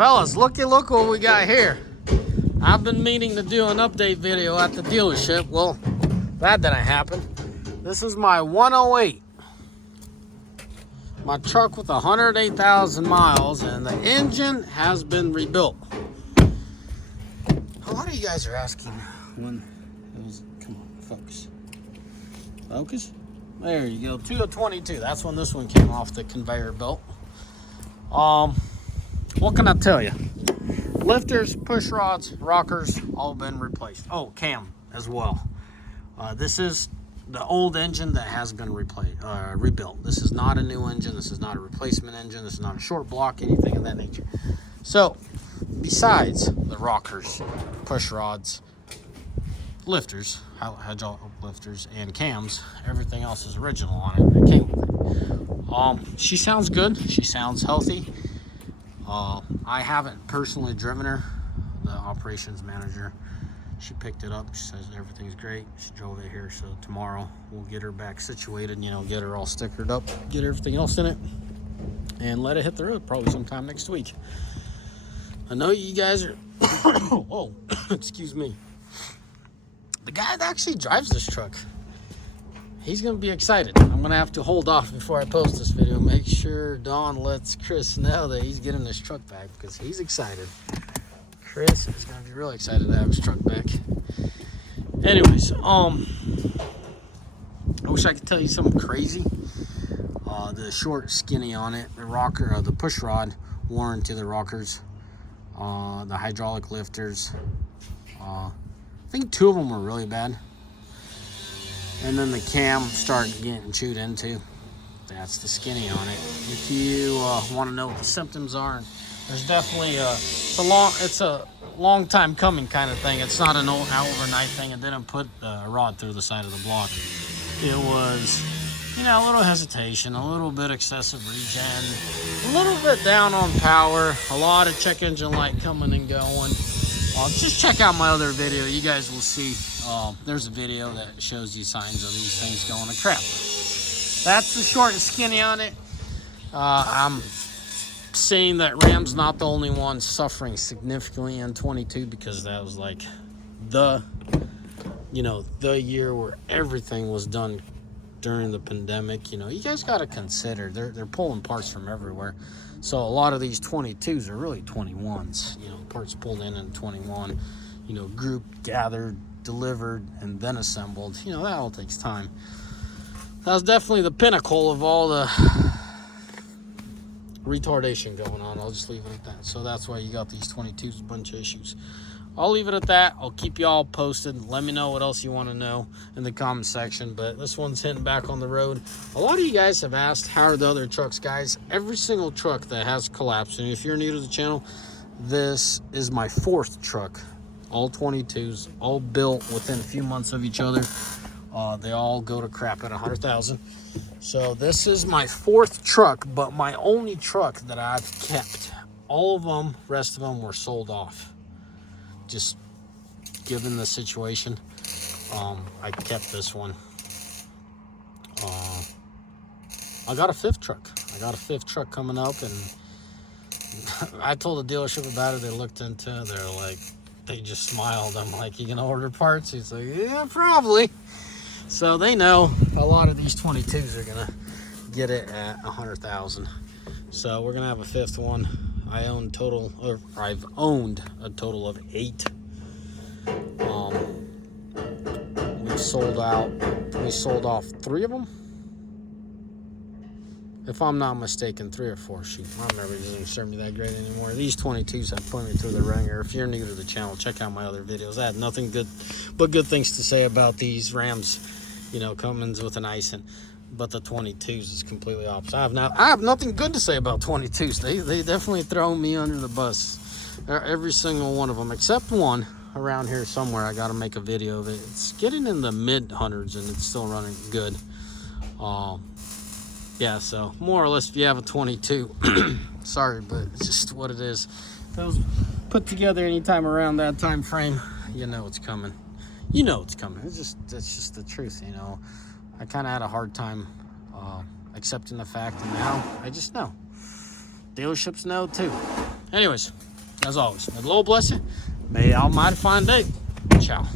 Fellas, look what we got here. I've been meaning to do an update video at the dealership. Well, that didn't happen. This is my 108. My truck with 108,000 miles, and the engine has been rebuilt. A lot of you guys are asking when it was. Come on, focus. Focus. There you go. 2 of 22. That's when this one came off the conveyor belt. What can I tell you? Lifters, push rods, rockers, all been replaced. Oh, cam as well. This is the old engine that has been rebuilt. This is not a new engine. This is not a replacement engine. This is not a short block, anything of that nature. So, besides the rockers, push rods, lifters, hydraulic lifters, and cams, everything else is original on it. It came with it. She sounds good. She sounds healthy. I haven't personally driven her. The operations manager, she picked it up. She says everything's great. She drove it here, so tomorrow we'll get her back situated, get her all stickered up, get everything else in it, and let it hit the road probably sometime next week. I know you guys are oh, excuse me. The guy that actually drives this truck, he's gonna be excited. I'm gonna have to hold off before I post this video. Make sure Don lets Chris know that he's getting his truck back because he's excited. Chris is gonna be really excited to have his truck back. Anyways, I wish I could tell you something crazy. The short skinny on it, the rocker, the push rod worn to the rockers, the hydraulic lifters. I think 2 of them were really bad. And then the cam started getting chewed into. That's the skinny on it. If you want to know what the symptoms are, there's definitely it's a long time coming kind of thing. It's not an overnight thing. It didn't put a rod through the side of the block. It was, a little hesitation, a little bit excessive regen, a little bit down on power, a lot of check engine light coming and going. Just check out my other video. You guys will see. There's a video that shows you signs of these things going to crap. That's the short and skinny on it. I'm saying that Ram's not the only one suffering significantly in 22 because that was like the year where everything was done during the pandemic. You guys got to consider they're pulling parts from everywhere. So a lot of these 22s are really 21s. Parts pulled in 21. Group gathered, delivered, and then assembled. That all takes time. That was definitely the pinnacle of all the retardation going on. I'll just leave it at that. So that's why you got these 22s, a bunch of issues. I'll leave it at that. I'll keep you all posted. Let me know what else you want to know in the comment section. But this one's hitting back on the road. A lot of you guys have asked, how are the other trucks, guys? Every single truck that has collapsed, and if you're new to the channel, this is my 4th truck. All 22s, all built within a few months of each other. They all go to crap at 100,000. So this is my 4th truck, but my only truck that I've kept. All of them, rest of them were sold off. Just given the situation, I kept this one. I got a 5th truck. I got a 5th truck coming up, and I told the dealership about it. They looked into it. They're like, they just smiled. I'm like, you gonna order parts? He's like, yeah, probably. So they know a lot of these 22s are gonna get it at 100,000. So we're gonna have a 5th one. I've owned a total of 8. We sold off 3 of them. If I'm not mistaken, 3 or 4. Shoot, my memory doesn't serve me that great anymore. These 22s have put me through the ringer. If you're new to the channel, check out my other videos. I had nothing good but good things to say about these Rams, Cummins with an icing. But the 22s is completely opposite. I have nothing good to say about 22s. They definitely throw me under the bus. Every single one of them, except one around here somewhere. I got to make a video of it. It's getting in the mid-hundreds and it's still running good. Yeah, so more or less, if you have a 22, sorry, but it's just what it is. If it was put together anytime around that time frame, it's coming. It's coming. That's just the truth, I kind of had a hard time accepting the fact, and now I just know. Dealerships know too. Anyways, as always, may the Lord bless you. May Almighty find day. Ciao.